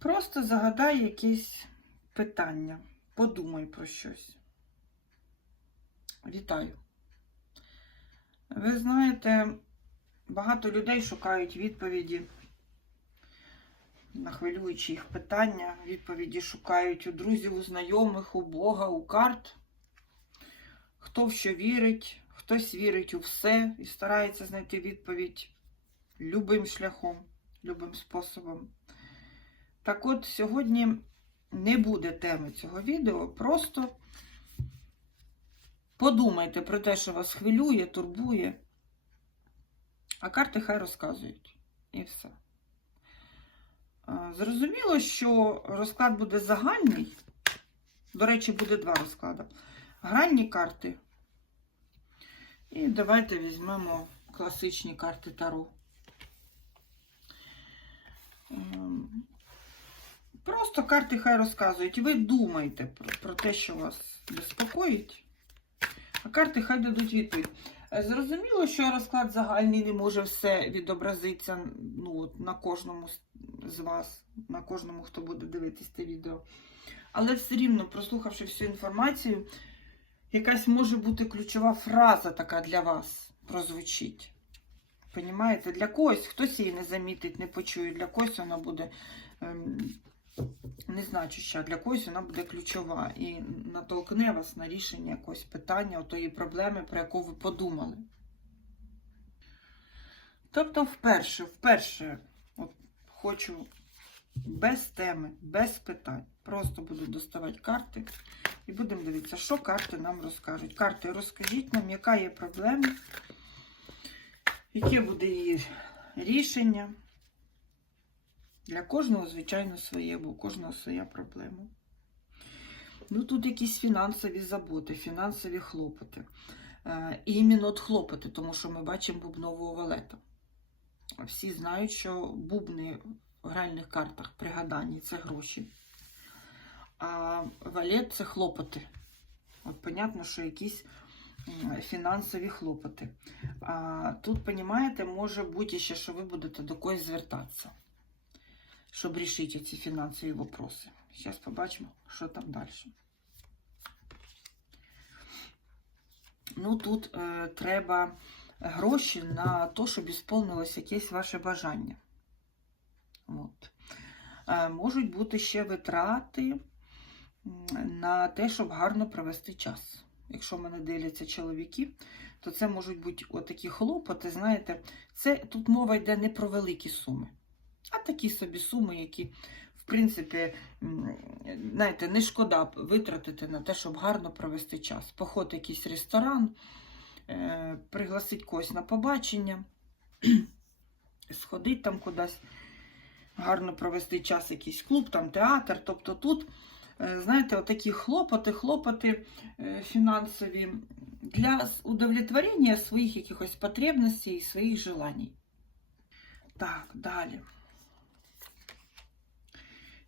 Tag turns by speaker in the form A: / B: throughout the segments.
A: Просто загадай якесь питання. Подумай про щось. Вітаю. Ви знаєте, багато людей шукають відповіді на хвилюючі їх питання. Відповіді шукають у друзів, у знайомих, у Бога, у карт. Хто в що вірить, хтось вірить у все і старається знайти відповідь любим шляхом, любим способом. Так от, сьогодні не буде теми цього відео. Просто подумайте про те, що вас хвилює, турбує. А карти хай розказують. І все. Зрозуміло, що розклад буде загальний. До речі, буде два розклади. Гральні карти. І давайте візьмемо класичні карти Таро. Просто карти хай розказують. І ви думайте про, про те, що вас безпокоїть. А карти хай дадуть відповідь. Е, Зрозуміло, що розклад загальний не може все відобразитися ну, от, на кожному з вас, на кожному, хто буде дивитись це відео. Але все рівно, прослухавши всю інформацію, якась може бути ключова фраза така для вас прозвучить. Понімаєте? Для когось хтось її не замітить, не почує, для когось вона буде ем, незначуща, для когось вона буде ключова і натолкне вас на рішення якогось питання, тої проблеми, про яку ви подумали. Тобто, вперше, вперше, от хочу без теми, без питань. Просто буду доставати карти і будемо дивитися, що карти нам розкажуть. Карти, розкажіть нам, яка є проблема, яке буде її рішення. Для кожного, звичайно, своє, бо у кожного своя проблема. Ну, тут якісь фінансові заботи, фінансові хлопоти. Е, І іменно от хлопоти, тому що ми бачимо бубнового валета. Всі знають, що бубни в гральних картах при гаданні це гроші. А валет це хлопоти. От, понятно, що якісь фінансові хлопоти. А тут, розумієте, може бути ще, що ви будете до когось звертатися щоб рішити ці фінансові вопроси. Зараз побачимо, що там далі. Ну, тут е, треба гроші на те, щоб ісполнилось якесь ваше бажання. От. Е, можуть бути ще витрати на те, щоб гарно провести час. Якщо мене дивляться чоловіки, то це можуть бути отакі хлопоти. Знаєте, це тут мова йде не про великі суми. А такі собі суми, які, в принципі, знаєте, не шкода витратити на те, щоб гарно провести час. Поход якийсь ресторан, е, пригласити когось на побачення, сходити там кудись, гарно провести час, якийсь клуб, там театр. Тобто тут, е, знаєте, отакі хлопоти, хлопоти е, фінансові для удовлетворення своїх якихось потребностей і своїх желаний. Так, далі.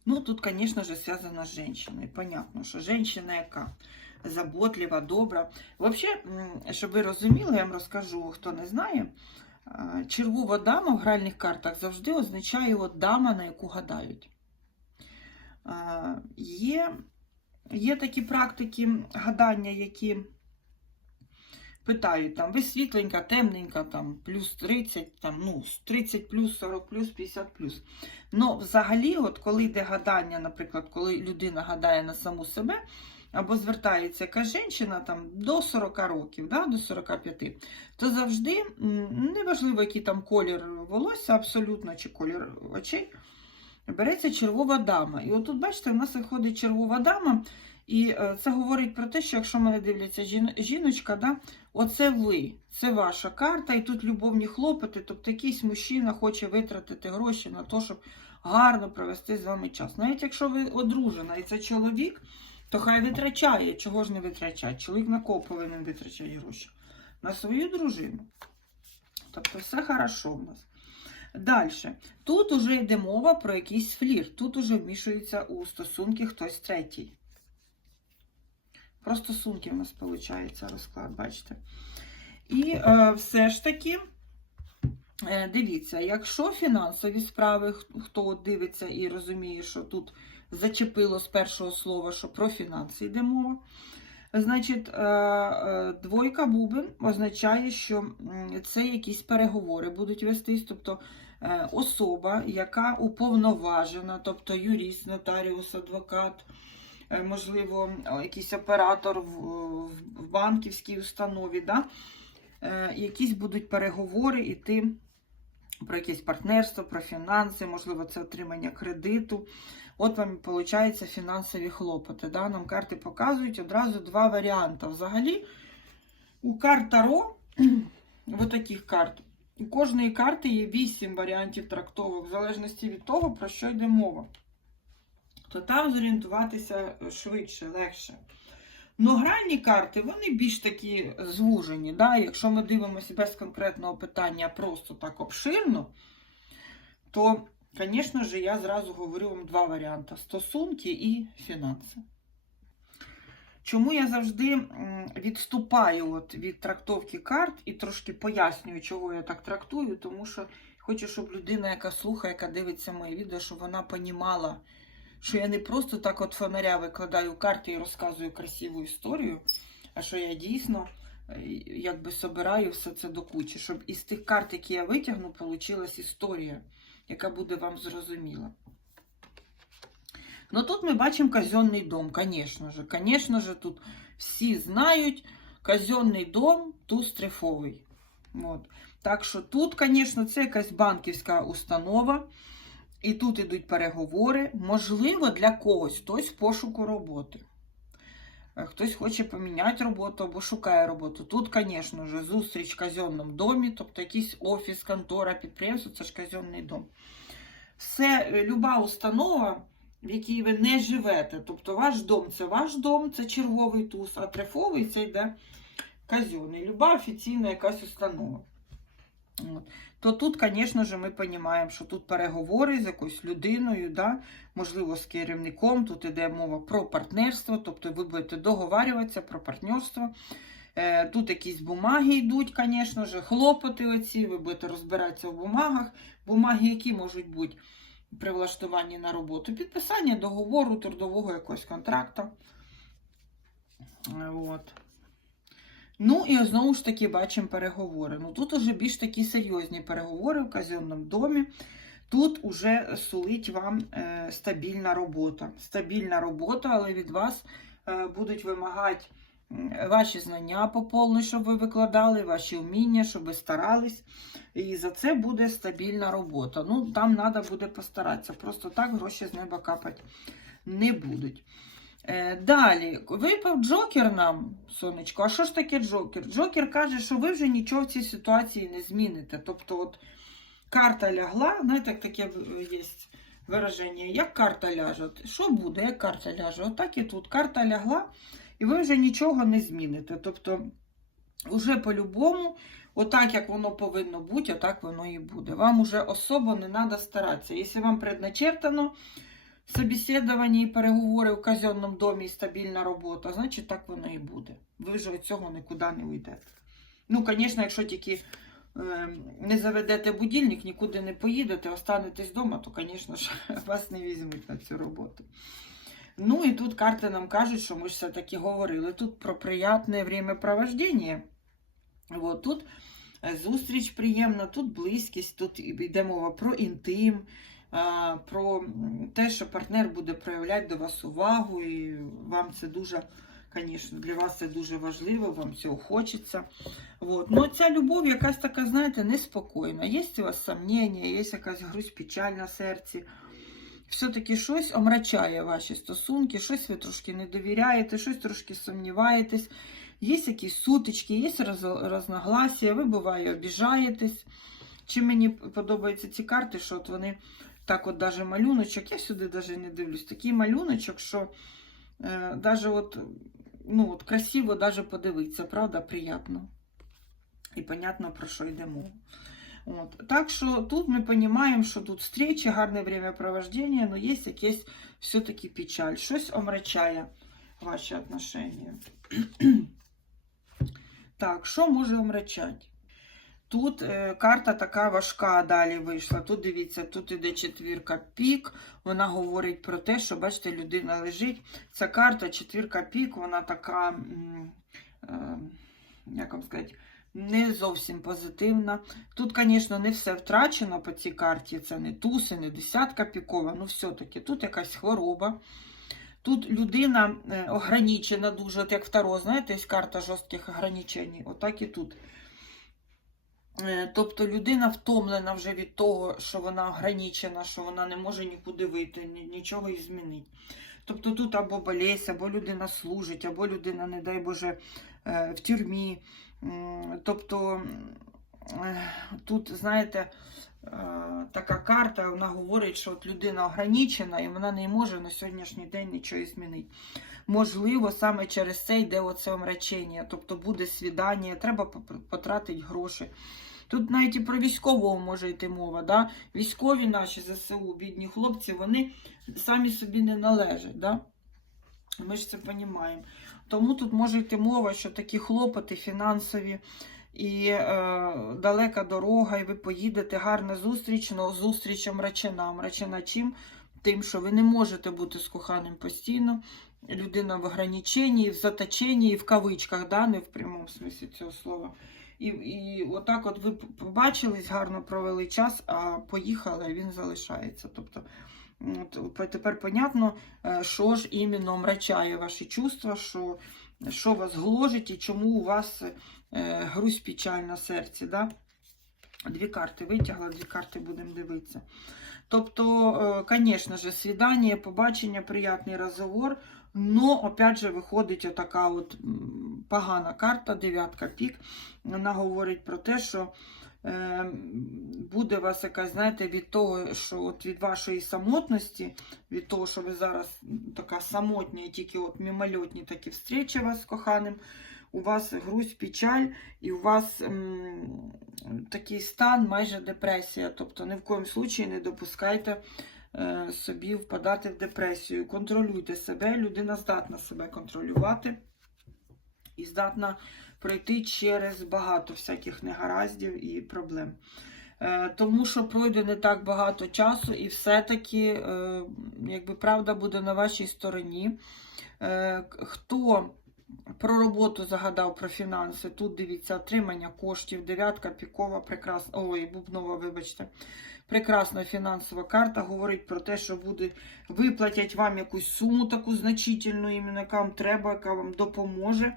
A: Ну, тут, конечно же, связано с женщиной. Понятно, що женщина яка заботлива, добра. Вообще, щоб ви розуміли, я вам розкажу, хто не знає. Червова дама в гральних картах завжди означає от дама, на яку гадають. Є, є такі практики гадання, які питають, там, ви світленька, темненька, там, плюс 30, там, ну, 30 плюс, 40 плюс, 50 плюс. Ну, взагалі, от коли йде гадання, наприклад, коли людина гадає на саму себе, або звертається якась жінка там до 40 років, да, до 45, то завжди, неважливо, який там колір волосся, абсолютно, чи колір очей, береться червова дама. І от тут, бачите, у нас виходить червова дама, і е, це говорить про те, що якщо мене дивляться жіночка, да, оце ви, це ваша карта, і тут любовні хлопоти, тобто якийсь мужчина хоче витратити гроші на те, щоб гарно провести з вами час. Навіть якщо ви одружена і це чоловік, то хай витрачає. Чого ж не витрачає? Чоловік на кого повинен витрачати гроші? На свою дружину. Тобто все хорошо в нас. Далі. Тут уже йде мова про якийсь флірт. Тут уже вмішується у стосунки хтось третій. Про стосунки в нас виходить розклад, бачите? І е, все ж таки Е, Дивіться, якщо фінансові справи, хто дивиться і розуміє, що тут зачепило з першого слова, що про фінанси йде мова. Значить, е, е, двойка бубен означає, що це якісь переговори будуть вестись, тобто е, особа, яка уповноважена, тобто юрист, нотаріус, адвокат, можливо, якийсь оператор в, банківській установі, да? е, якісь будуть переговори іти про якесь партнерство, про фінанси, можливо, це отримання кредиту. От вам виходить фінансові хлопоти. Да? Нам карти показують одразу два варіанти. Взагалі, у карт Таро, в таких карт, у кожної карти є вісім варіантів трактовок, в залежності від того, про що йде мова. То там зорієнтуватися швидше, легше. Ну, гральні карти, вони більш такі звужені. Да? Якщо ми дивимося без конкретного питання просто так обширно, то, звісно ж, я зразу говорю вам два варіанти: стосунки і фінанси. Чому я завжди відступаю от від трактовки карт і трошки пояснюю, чого я так трактую, тому що хочу, щоб людина, яка слухає, яка дивиться моє відео, щоб вона понімала, що я не просто так от фонаря викладаю карти і розказую красиву історію, а що я дійсно е, якби собираю все це до кучі, щоб із тих карт, які я витягну, получилась історія, яка буде вам зрозуміла. Ну тут ми бачимо казенний дом, звісно ж. Звісно ж, тут всі знають, казенний дом тут стрифовий. От. Так що тут, звісно, це якась банківська установа. І тут ідуть переговори. Можливо, для когось хтось в пошуку роботи. Е, Хтось хоче поміняти роботу або шукає роботу. Тут, звісно ж, зустріч в казенному домі, тобто якийсь офіс, контора, підприємство це ж казенний дом. Все, е, люба установа, в якій ви не живете. Тобто ваш дом це ваш дом, це черговий туз, а трефовий це йде казенний. Люба офіційна якась установа. От. То тут, звісно ж, ми розуміємо, що тут переговори з якоюсь людиною, да? можливо, з керівником, тут йде мова про партнерство, тобто ви будете договарюватися про партнерство. Е, Тут якісь бумаги йдуть, звісно ж, хлопоти оці, ви будете розбиратися в бумагах. Бумаги, які можуть бути при влаштуванні на роботу, підписання договору, трудового якогось контракту. Е, От. Ну і знову ж таки бачимо переговори. Ну тут уже більш такі серйозні переговори в казенному домі. Тут уже сулить вам е, стабільна робота. Стабільна робота, але від вас е, будуть вимагати ваші знання по повній, щоб ви викладали, ваші вміння, щоб ви старались. І за це буде стабільна робота. Ну, там треба буде постаратися. Просто так гроші з неба капати не будуть. Е, Далі, випав Джокер нам, сонечко. А що ж таке Джокер? Джокер каже, що ви вже нічого в цій ситуації не зміните. Тобто, от карта лягла, знаєте, як таке є вираження, як карта ляже. Що буде, як карта ляже? Отак і тут. Карта лягла, і ви вже нічого не зміните. Тобто, уже по-любому, отак, як воно повинно бути, отак воно і буде. Вам уже особо не треба старатися. Якщо вам предначертано, собеседування і переговори в казенному домі і стабільна робота, значить так воно і буде. Ви вже від цього нікуди не уйдете. Ну, звісно, якщо тільки е, не заведете будильник, нікуди не поїдете, останетесь вдома, то, звісно ж, вас не візьмуть на цю роботу. Ну і тут карти нам кажуть, що ми ж все-таки говорили тут про приятне времяпровождення. От, тут е, зустріч приємна, тут близькість, тут йде мова про інтим, про те, що партнер буде проявляти до вас увагу, і вам це дуже, звісно, для вас це дуже важливо, вам цього хочеться. От. Ну, ця любов якась така, знаєте, неспокійна. Є у вас сумнення, є якась грусть, печаль на серці. Все-таки щось омрачає ваші стосунки, щось ви трошки не довіряєте, щось трошки сумніваєтесь. Є якісь сутички, є роз- розногласія, ви буває обіжаєтесь. Чим мені подобаються ці карти, що от вони так от даже малюночок, я сюди даже не дивлюсь, такий малюночок, що е, даже от, ну, от красиво даже подивитися, правда, приємно. І понятно, про що йде мова. От. Так що тут ми розуміємо, що тут встречі, гарне времяпровождення, але є якесь все-таки печаль. Щось омрачає ваші отношения. так, що може омрачати? Тут е, карта така важка далі вийшла. Тут дивіться, тут іде четвірка пік. Вона говорить про те, що бачите, людина лежить. Ця карта, четвірка пік, вона така, е, як вам сказати, не зовсім позитивна. Тут, звісно, не все втрачено по цій карті. Це не туси, не десятка пікова, ну все-таки тут якась хвороба. Тут людина е, ограничена дуже, от як второ, знаєте, карта жорстких ограничень. Отак і тут. Е, Тобто людина втомлена вже від того, що вона ограничена, що вона не може нікуди вийти, нічого і змінити. Тобто тут або болезнь, або людина служить, або людина, не дай Боже, е, в тюрмі. Тобто е, тут, знаєте, така карта, вона говорить, що от людина ограничена і вона не може на сьогоднішній день нічого змінити. Можливо, саме через це йде оце омрачення, тобто буде свідання, треба потратити гроші. Тут навіть і про військового може йти мова. Да? Військові наші ЗСУ, бідні хлопці, вони самі собі не належать. Да? Ми ж це розуміємо. Тому тут може йти мова, що такі хлопоти фінансові і е, далека дорога, і ви поїдете, гарна зустріч, але зустріч омрачена. Омрачена чим? Тим, що ви не можете бути з коханим постійно. Людина в ограниченні, в заточенні, в кавичках, да? не в прямому смислі цього слова. І, і отак от ви побачились, гарно провели час, а поїхали, а він залишається. Тобто, от, тепер понятно, е, що ж іменно мрачає ваші чувства, що, що вас гложить і чому у вас е, груз печаль на серці. Да? Дві карти витягла, дві карти будемо дивитися. Тобто, звісно ж, свідання, побачення, приятний розговор. Но, опять же, виходить отака от погана карта, дев'ятка пік. Вона говорить про те, що е, буде вас якась, знаєте, від того, що от від вашої самотності, від того, що ви зараз така самотня, і тільки от мимольотні такі встречі вас з коханим, у вас грусть, печаль, і у вас м, такий стан, майже депресія. Тобто ні в коїм случаї не допускайте собі впадати в депресію. Контролюйте себе, людина здатна себе контролювати і здатна пройти через багато всяких негараздів і проблем. Е, Тому що пройде не так багато часу, і все-таки, е, якби правда буде на вашій стороні. Е, Хто про роботу загадав про фінанси, тут дивіться, отримання коштів, дев'ятка, пікова, прекрасна, ой, бубнова, вибачте. Прекрасна фінансова карта говорить про те, що буде виплатять вам якусь суму таку значительну, іменно яка вам треба, яка вам допоможе.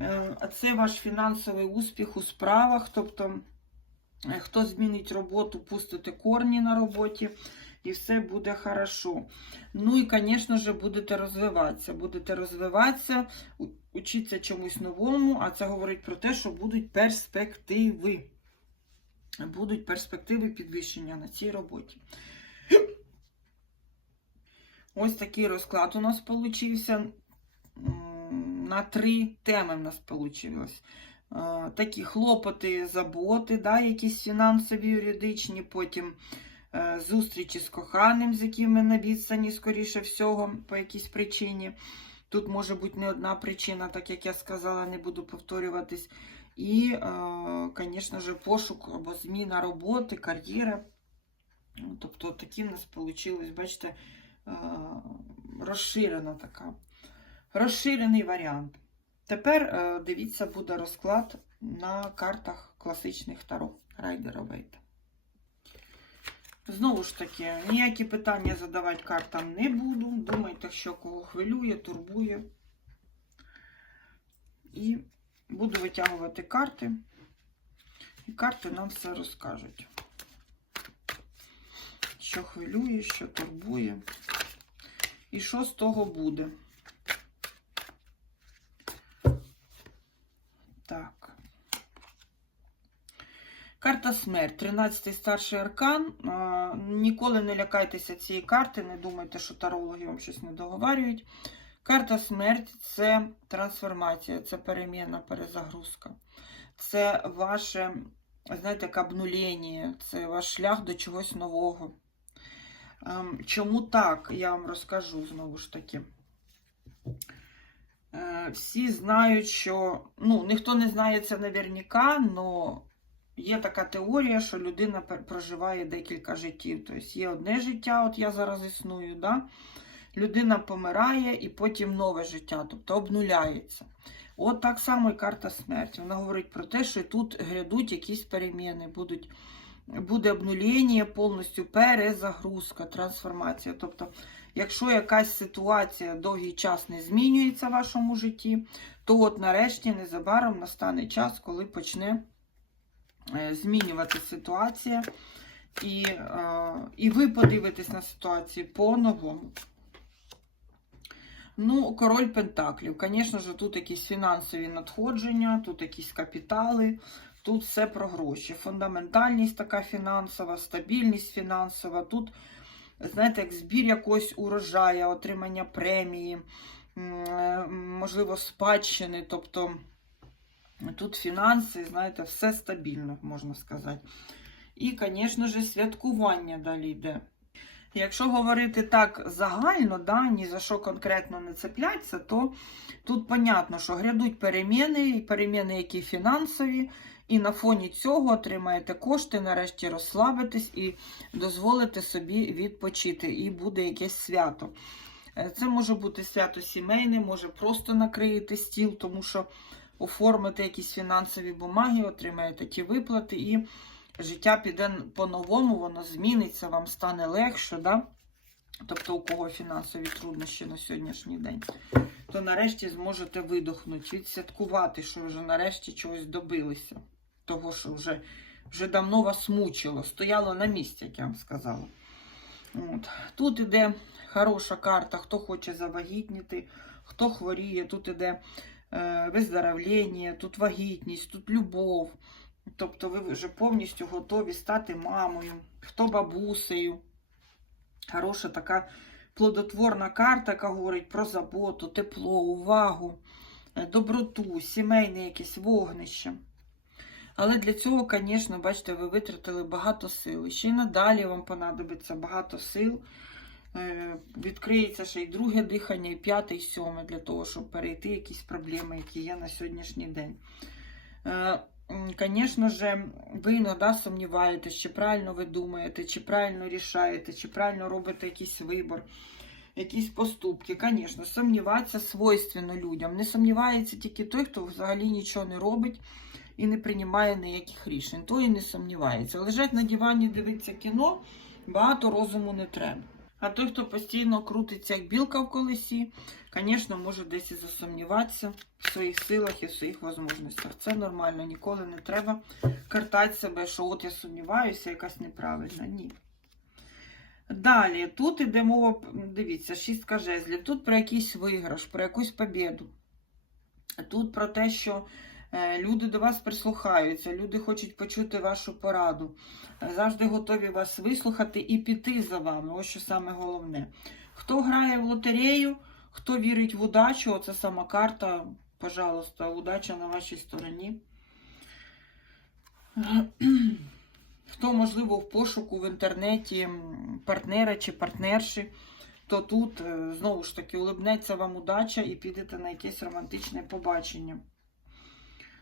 A: Е, А це ваш фінансовий успіх у справах. Тобто, е, хто змінить роботу, пустите корні на роботі, і все буде хорошо. Ну і, звісно ж, будете розвиватися. Будете розвиватися, учитися чомусь новому, а це говорить про те, що будуть перспективи. Будуть перспективи підвищення на цій роботі. Ось такий розклад у нас получився. На три теми в нас вийшло. Такі хлопоти, заботи, да, якісь фінансові, юридичні, потім е, зустрічі з коханим, з яким ми на відстані, скоріше всього, по якійсь причині. Тут може бути не одна причина, так як я сказала, не буду повторюватись. І, звісно ж, пошук або зміна роботи, кар'єра. Ну, Тобто такі в нас вийшло, бачите, е, розширена така. Розширений варіант. Тепер е, дивіться, буде розклад на картах класичних таро Райдера Вейта. Знову ж таки, ніякі питання задавати картам не буду. Думайте, що кого хвилює, турбує. І буду витягувати карти. І карти нам все розкажуть. Що хвилює, що турбує. І що з того буде. Так. Карта смерть. 13-й старший аркан. Ніколи не лякайтеся цієї карти, не думайте, що тарологи вам щось не договарюють. Карта смерть це трансформація, це переміна, перезагрузка. Це ваше, знаєте, як обнулення, це ваш шлях до чогось нового. Ем, Чому так, я вам розкажу знову ж таки. Е, Всі знають, що ну, ніхто не знає це наверняка, але є така теорія, що людина проживає декілька життів. Тобто є одне життя, от я зараз існую, да? Людина помирає і потім нове життя, тобто обнуляється. От так само і карта смерті. Вона говорить про те, що тут грядуть якісь переміни, будуть, буде обнулення, повністю перезагрузка, трансформація. Тобто, якщо якась ситуація довгий час не змінюється в вашому житті, то от нарешті незабаром настане час, коли почне е, змінювати ситуація, і, е, і ви подивитесь на ситуацію по-новому. Ну, король Пентаклів. Звісно ж, тут якісь фінансові надходження, тут якісь капітали, тут все про гроші. Фундаментальність така фінансова, стабільність фінансова. Тут, знаєте, як збір якогось урожаю, отримання премії, е, можливо, спадщини. Тобто тут фінанси, знаєте, все стабільно, можна сказати. І, звісно ж, святкування далі йде. Якщо говорити так загально, да, ні за що конкретно не цепляться, то тут понятно, що грядуть переміни, і переміни, які фінансові, і на фоні цього отримаєте кошти, нарешті розслабитесь і дозволите собі відпочити, і буде якесь свято. Е, Це може бути свято сімейне, може просто накриєте стіл, тому що оформите якісь фінансові бумаги, отримаєте ті виплати і життя піде по-новому, воно зміниться, вам стане легше, да? тобто у кого фінансові труднощі на сьогоднішній день, то нарешті зможете видохнути, відсвяткувати, що вже нарешті чогось добилися. Того, що вже, вже давно вас мучило, стояло на місці, як я вам сказала. От. Тут іде хороша карта, хто хоче завагітніти, хто хворіє, тут іде е, виздоровлення, тут вагітність, тут любов. Тобто ви вже повністю готові стати мамою, хто бабусею. Хороша така плодотворна карта, яка говорить про заботу, тепло, увагу, е, доброту, сімейне якесь вогнище. Але для цього, звісно, бачите, ви витратили багато сил. І ще й надалі вам понадобиться багато сил. Е, Відкриється ще й друге дихання, і п'яте, і сьоме для того, щоб перейти якісь проблеми, які є на сьогоднішній день. Звісно ж, ви іноді сумніваєтесь, чи правильно ви думаєте, чи правильно рішаєте, чи правильно робите якийсь вибор, якісь поступки. Звісно, сумніватися свойственно людям. Не сумнівається тільки той, хто взагалі нічого не робить і не приймає ніяких рішень. Той і не сумнівається. Лежать на дивані, дивиться кіно, багато розуму не треба. А той, хто постійно крутиться як білка в колесі, звісно, може десь і засумніватися в своїх силах і в своїх можливостях. Це нормально, ніколи не треба картати себе, що от я сумніваюся, якась неправильна. Ні. Далі, тут іде мова, дивіться, шістка жезлів. Тут про якийсь виграш, про якусь побіду. Тут про те, що е, люди до вас прислухаються, люди хочуть почути вашу пораду, завжди готові вас вислухати і піти за вами. Ось що саме головне. Хто грає в лотерею, хто вірить в удачу, оце сама карта, пожалуйста, удача на вашій стороні. Хто, можливо, в пошуку в інтернеті партнера чи партнерші, то тут е, знову ж таки улибнеться вам удача і підете на якесь романтичне побачення.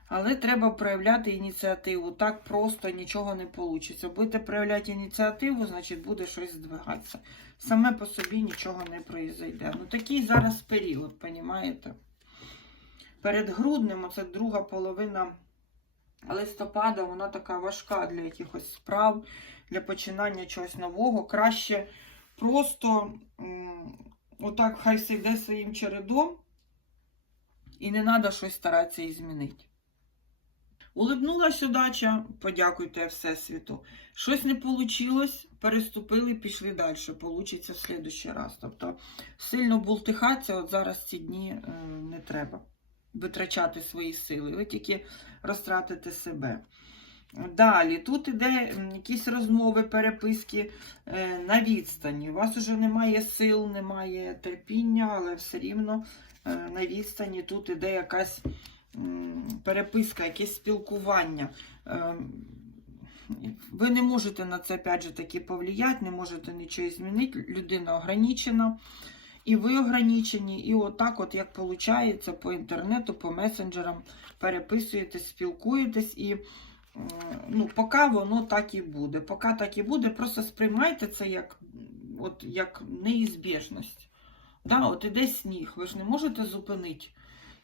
A: Але треба проявляти ініціативу. Так просто нічого не вийде. Будете проявляти ініціативу, значить буде щось здвигатися. Саме по собі нічого не произойде. Ну такий зараз період, понімаєте? Перед груднем, оце друга половина листопада, вона така важка для якихось справ, для починання чогось нового. Краще просто отак хай все своїм чередом, і не треба щось старатися і змінити. Улибнулась удача, подякуйте Всесвіту. Щось не вийшло, переступили, пішли далі. Получиться в следующий раз. Тобто сильно бултихатися от зараз ці дні е, не треба витрачати свої сили. Ви тільки розтратите себе. Далі, тут іде якісь розмови, переписки е, на відстані. У вас вже немає сил, немає терпіння, але все рівно е, на відстані тут іде якась переписка, якесь спілкування. Е, Ви не можете на це опять же таки повлияти, не можете нічого змінити. Людина ограничена, і ви ограничені. І отак, от як виходить, по інтернету, по месенджерам переписуєтесь, спілкуєтесь і ну, поки воно так і буде. Поки так і буде, просто сприймайте це як, от, як неізбіжність. Да, от іде сніг, ви ж не можете зупинити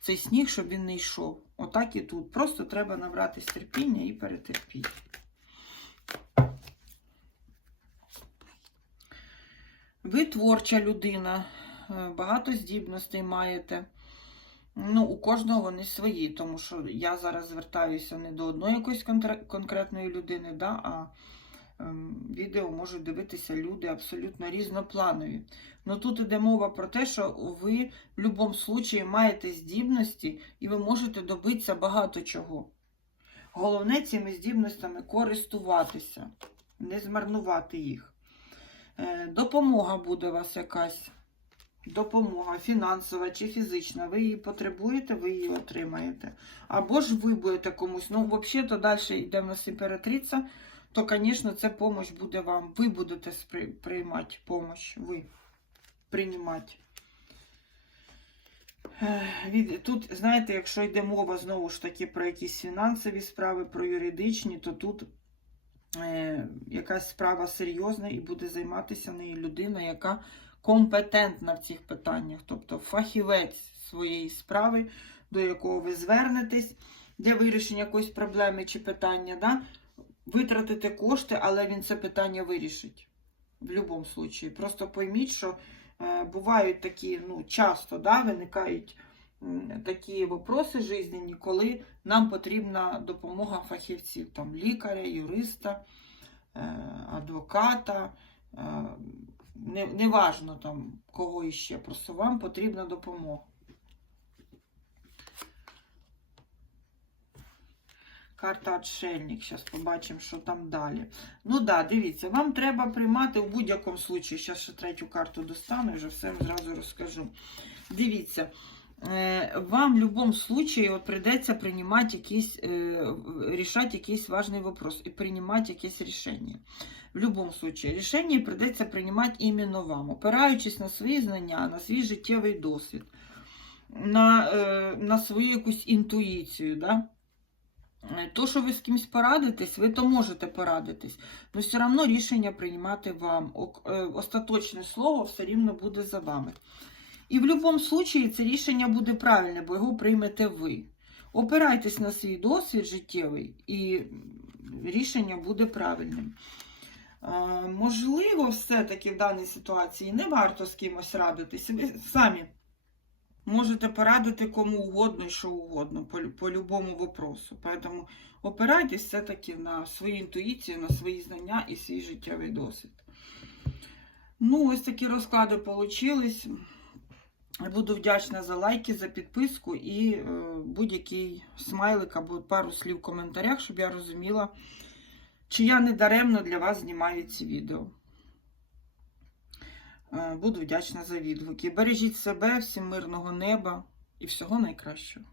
A: цей сніг, щоб він не йшов. Отак і тут. Просто треба набратись терпіння і перетерпіти. Ви творча людина, е, багато здібностей маєте. Ну, у кожного вони свої, тому що я зараз звертаюся не до одної якоїсь конкретної людини, да, а відео можуть дивитися люди абсолютно різнопланові. Ну тут іде мова про те, що ви в будь-якому випадку маєте здібності і ви можете добитися багато чого. Головне цими здібностями користуватися, не змарнувати їх. Е, Допомога буде у вас якась. Допомога фінансова чи фізична. Ви її потребуєте, ви її отримаєте. Або ж ви будете комусь. Ну, взагалі, то далі йде в нас імператриця, то, звісно, це допомога буде вам. Ви будете приймати допомогу. Ви приймати. Тут, знаєте, якщо йде мова знову ж таки про якісь фінансові справи, про юридичні, то тут е, якась справа серйозна і буде займатися нею людина, яка компетентна в цих питаннях, тобто фахівець своєї справи, до якого ви звернетесь для вирішення якоїсь проблеми чи питання, да? Витратите кошти, але він це питання вирішить. В будь-якому випадку. Просто пойміть, що е, бувають такі, ну, часто да, виникають такі вопроси жизненні, коли нам потрібна допомога фахівців, там, лікаря, юриста, е, адвоката. е, не, не там кого іще, просто вам потрібна допомога. Карта отшельник. Зараз побачимо, що там далі. Ну да, дивіться, вам треба приймати в будь-якому випадку. Зараз ще третю карту достану і вже все зразу розкажу. Дивіться, е, вам в будь-якому от прийдеться приймати якийсь, е, рішати якийсь важний вопрос і приймати якесь рішення. В будь-якому случае рішення прийдеться приймати іменно вам, опираючись на свої знання, на свій життєвий досвід, на, е, на свою якусь інтуїцію. Да? Е, То, що ви з кимось порадитесь, ви то можете порадитись, але все одно рішення приймати вам. Е, Остаточне слово все рівно буде за вами. І в будь-якому случаї це рішення буде правильне, бо його приймете ви. Опирайтесь на свій досвід життєвий, і рішення буде правильним. Е, Можливо, все-таки в даній ситуації не варто з кимось радитись. Ви самі можете порадити кому угодно і що угодно по, по любому вопросу. Поэтому опирайтесь все-таки на свою інтуїцію, на свої знання і свій життєвий досвід. Ну, ось такі розклади получились. Буду вдячна за лайки, за підписку і е, будь-який смайлик або пару слів в коментарях, щоб я розуміла, чи я не даремно для вас знімаю ці відео. Е, Буду вдячна за відгуки. Бережіть себе, всім мирного неба і всього найкращого.